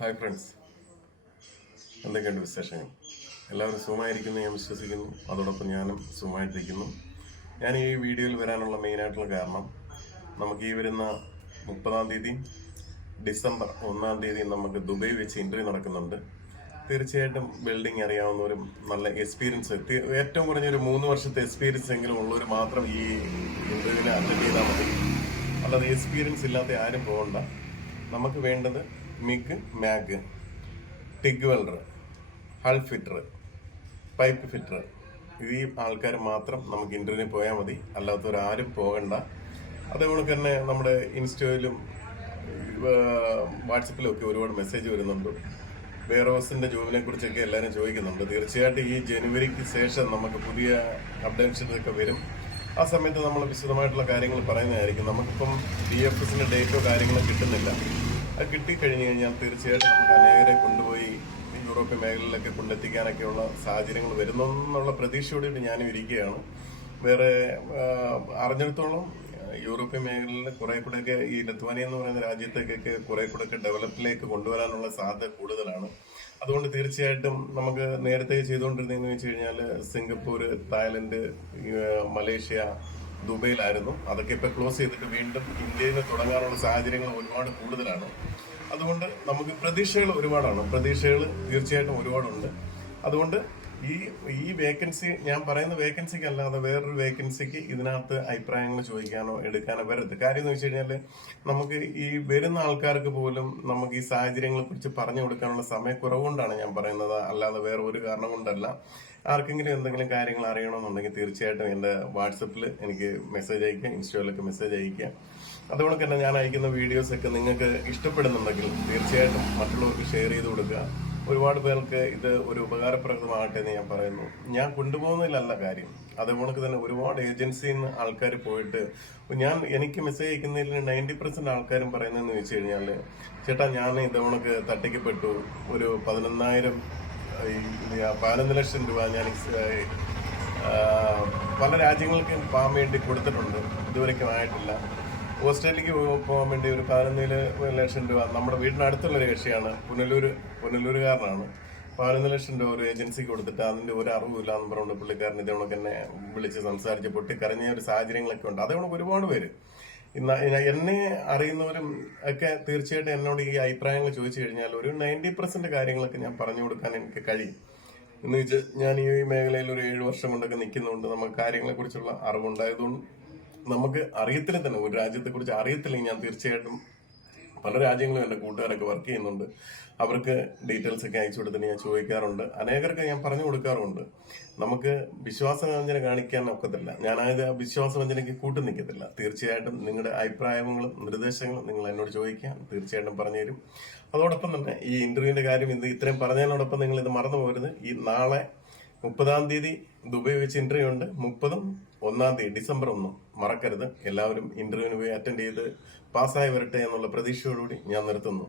Hi friends, എന്തൊക്കെയുണ്ട് വിശേഷങ്ങൾ? എല്ലാവരും സുഖമായിരിക്കുന്നു ഞാൻ വിശ്വസിക്കുന്നു. അതോടൊപ്പം ഞാനും സുഖമായിട്ടിരിക്കുന്നു. ഞാൻ ഈ വീഡിയോയിൽ വരാനുള്ള മെയിനായിട്ടുള്ള കാരണം, നമുക്ക് ഈ വരുന്ന 30-ാം തീയതി ഡിസംബർ 1-ാം തീയതി നമുക്ക് ദുബൈ വെച്ച് ഇന്റർവ്യൂ നടക്കുന്നുണ്ട്. തീർച്ചയായിട്ടും ബിൽഡിംഗ് അറിയാവുന്നവരും നല്ല എക്സ്പീരിയൻസ്, ഏറ്റവും കുറഞ്ഞൊരു 3 വർഷത്തെ എക്സ്പീരിയൻസ് എങ്കിലും ഉള്ളവർ മാത്രം ഈ ഇന്റർവ്യൂവിനെ അറ്റൻഡ് ചെയ്താൽ മതി. അല്ലാതെ എക്സ്പീരിയൻസ് ഇല്ലാത്ത ആരും പോകണ്ട. നമുക്ക് വേണ്ടത് MIG, MAG, TIG welder, hull fitter, pipe fitter, ഈ ആൾക്കാർ മാത്രം നമുക്ക് ഇന്റർവ്യൂവിന് പോയാൽ മതി. അല്ലാത്തവരാരും പോകണ്ട. അതേപോലെ തന്നെ നമ്മുടെ ഇൻസ്റ്റയിലും വാട്സപ്പിലും ഒക്കെ ഒരുപാട് മെസ്സേജ് വരുന്നുണ്ട്. വെയർ ഹൗസിന്റെ ജോബിനെ കുറിച്ചൊക്കെ എല്ലാവരും ചോദിക്കുന്നുണ്ട്. തീർച്ചയായിട്ടും ഈ ജനുവരിക്ക് ശേഷം നമുക്ക് പുതിയ അപ്ഡേഷൻസ് ഒക്കെ വരും. ആ സമയത്ത് നമ്മൾ വിശദമായിട്ടുള്ള കാര്യങ്ങൾ പറയുന്നതായിരിക്കും. നമുക്കിപ്പം DFSന്റെ ഡേറ്റോ കാര്യങ്ങളോ കിട്ടുന്നില്ല. അത് കിട്ടിക്കഴിഞ്ഞു കഴിഞ്ഞാൽ തീർച്ചയായിട്ടും നമുക്ക് അനേകരെ കൊണ്ടുപോയി യൂറോപ്യൻ മേഖലയിലൊക്കെ കൊണ്ടെത്തിക്കാനൊക്കെയുള്ള സാഹചര്യങ്ങൾ വരുന്നെന്നുള്ള പ്രതീക്ഷയോടെ ഞാനും ഇരിക്കുകയാണ്. വേറെ അറിഞ്ഞിടത്തോളം യൂറോപ്യൻ മേഖലയിൽ കുറെ കൂടെയൊക്കെ ഈ ലിത്വാനിയ എന്ന് പറയുന്ന രാജ്യത്തേക്കൊക്കെ കുറെ കൂടെയൊക്കെ ഡെവലപ്പിലേക്ക് കൊണ്ടുവരാനുള്ള സാധ്യത കൂടുതലാണ്. അതുകൊണ്ട് തീർച്ചയായിട്ടും നമുക്ക് നേരത്തെ ചെയ്തുകൊണ്ടിരുന്നതെന്ന് വെച്ച് കഴിഞ്ഞാൽ സിംഗപ്പൂർ, തായ്ലൻഡ്, മലേഷ്യ, ദുബൈയിലായിരുന്നു. അതൊക്കെ ഇപ്പൊ ക്ലോസ് ചെയ്തിട്ട് വീണ്ടും ഇന്ത്യയിൽ തുടങ്ങാനുള്ള സാഹചര്യങ്ങൾ ഒരുപാട് കൂടുതലാണ്. അതുകൊണ്ട് നമുക്ക് പ്രതീക്ഷകൾ ഒരുപാടാണ്. പ്രതീക്ഷകൾ തീർച്ചയായിട്ടും ഒരുപാടുണ്ട്. അതുകൊണ്ട് ഈ വേക്കൻസി, ഞാൻ പറയുന്ന വേക്കൻസിക്ക് അല്ലാതെ വേറൊരു വേക്കൻസിക്ക് ഇതിനകത്ത് അഭിപ്രായങ്ങൾ ചോദിക്കാനോ എടുക്കാനോ വരരുത്. കാര്യം എന്ന് വെച്ച് കഴിഞ്ഞാൽ നമുക്ക് ഈ വരുന്ന ആൾക്കാർക്ക് പോലും നമുക്ക് ഈ സാഹചര്യങ്ങളെ കുറിച്ച് പറഞ്ഞു കൊടുക്കാനുള്ള സമയക്കുറവുകൊണ്ടാണ് ഞാൻ പറയുന്നത്, അല്ലാതെ വേറെ ഒരു കാരണം കൊണ്ടല്ല. ആർക്കെങ്കിലും എന്തെങ്കിലും കാര്യങ്ങൾ അറിയണമെന്നുണ്ടെങ്കിൽ തീർച്ചയായിട്ടും എൻ്റെ വാട്സപ്പിൽ എനിക്ക് മെസ്സേജ് അയക്കുക, ഇൻസ്റ്റയിലൊക്കെ മെസ്സേജ് അയക്കുക. അതുകൊണ്ട് തന്നെ ഞാൻ അയക്കുന്ന വീഡിയോസ് ഒക്കെ നിങ്ങൾക്ക് ഇഷ്ടപ്പെടുന്നുണ്ടെങ്കിൽ തീർച്ചയായിട്ടും മറ്റുള്ളവർക്ക് ഷെയർ ചെയ്ത് കൊടുക്കുക. ഒരുപാട് പേർക്ക് ഇത് ഒരു ഉപകാരപ്രദമാകട്ടെ എന്ന് ഞാൻ പറയുന്നു. ഞാൻ കൊണ്ടുപോകുന്നതിലല്ല കാര്യം. അതുപോലെ തന്നെ ഒരുപാട് ഏജൻസിയിൽ നിന്ന് ആൾക്കാർ പോയിട്ട് എനിക്ക് മെസ്സേജ് അയക്കുന്നതിൽ 90% ആൾക്കാരും പറയുന്നതെന്ന് വെച്ച് കഴിഞ്ഞാൽ, ചേട്ടാ ഞാൻ ഇതവണക്ക് തട്ടിക്കപ്പെട്ടു, ഒരു 11 ലക്ഷം രൂപ ഞാൻ പല രാജ്യങ്ങൾക്ക് പോകാൻ വേണ്ടി കൊടുത്തിട്ടുണ്ട്, ഇതുവരെയ്ക്കും ആയിട്ടില്ല. ഓസ്ട്രേലിയക്ക് പോകാൻ വേണ്ടി ഒരു 11 ലക്ഷം രൂപ നമ്മുടെ വീടിനടുത്തുള്ള ഒരു കക്ഷിയാണ്, പുനലൂരുകാരനാണ്. 11 ലക്ഷം രൂപ ഒരു ഏജൻസിക്ക് കൊടുത്തിട്ട് അതിന്റെ ഒരു അറിവില്ല എന്ന് പറഞ്ഞുകൊണ്ട് പുള്ളിക്കാരൻ ഇതേണക്ക് എന്നെ വിളിച്ച് സംസാരിച്ച് പൊട്ടിക്കരഞ്ഞ ഒരു സാഹചര്യങ്ങളൊക്കെ ഉണ്ട്. അതേപോലെ ഒരുപാട് പേര് എന്നെ അറിയുന്നവരും ഒക്കെ തീർച്ചയായിട്ടും എന്നോട് ഈ അഭിപ്രായങ്ങൾ ചോദിച്ചു കഴിഞ്ഞാൽ ഒരു 90% കാര്യങ്ങളൊക്കെ ഞാൻ പറഞ്ഞു കൊടുക്കാൻ എനിക്ക് കഴിയും. എന്ന് വെച്ചാൽ ഞാൻ ഈ മേഖലയിൽ ഒരു 7 വർഷം കൊണ്ടൊക്കെ നിൽക്കുന്നുണ്ട്. നമുക്ക് കാര്യങ്ങളെ കുറിച്ചുള്ള അറിവുണ്ടായതുകൊണ്ട് നമുക്ക് അറിയത്തില്ല തന്നെ, ഒരു രാജ്യത്തെ കുറിച്ച് അറിയത്തില്ലെങ്കിൽ ഞാൻ തീർച്ചയായിട്ടും പല രാജ്യങ്ങളും എൻ്റെ കൂട്ടുകാരൊക്കെ വർക്ക് ചെയ്യുന്നുണ്ട്. അവർക്ക് ഡീറ്റെയിൽസ് ഒക്കെ അയച്ചു കൊടുത്തിട്ട് ഞാൻ ചോദിക്കാറുണ്ട്. അനേകർക്ക് ഞാൻ പറഞ്ഞു കൊടുക്കാറുണ്ട്. നമുക്ക് വിശ്വാസവഞ്ചന കാണിക്കാൻ ഒക്കത്തില്ല. ഞാനത് വിശ്വാസവഞ്ചനയ്ക്ക് കൂട്ടു നിൽക്കത്തില്ല. തീർച്ചയായിട്ടും നിങ്ങളുടെ അഭിപ്രായങ്ങളും നിർദ്ദേശങ്ങളും നിങ്ങൾ എന്നോട് ചോദിക്കാം, തീർച്ചയായിട്ടും പറഞ്ഞു തരും. അതോടൊപ്പം തന്നെ ഈ ഇന്റർവ്യൂവിന്റെ കാര്യം ഇത്രയും പറഞ്ഞതിനോടൊപ്പം നിങ്ങൾ ഇത് മറന്നു പോകരുത്. ഈ നാളെ 30-ാം തീയതി ദുബൈ വെച്ച് ഇന്റർവ്യൂ ഉണ്ട്. 30-ഉം 1-ാം തീയതി ഡിസംബർ 1 മറക്കരുത്. എല്ലാവരും ഇന്റർവ്യൂവിന് പോയി അറ്റൻഡ് ചെയ്ത് പാസ്സായി വരട്ടെ എന്നുള്ള പ്രതീക്ഷയോടുകൂടി ഞാൻ നിർത്തുന്നു.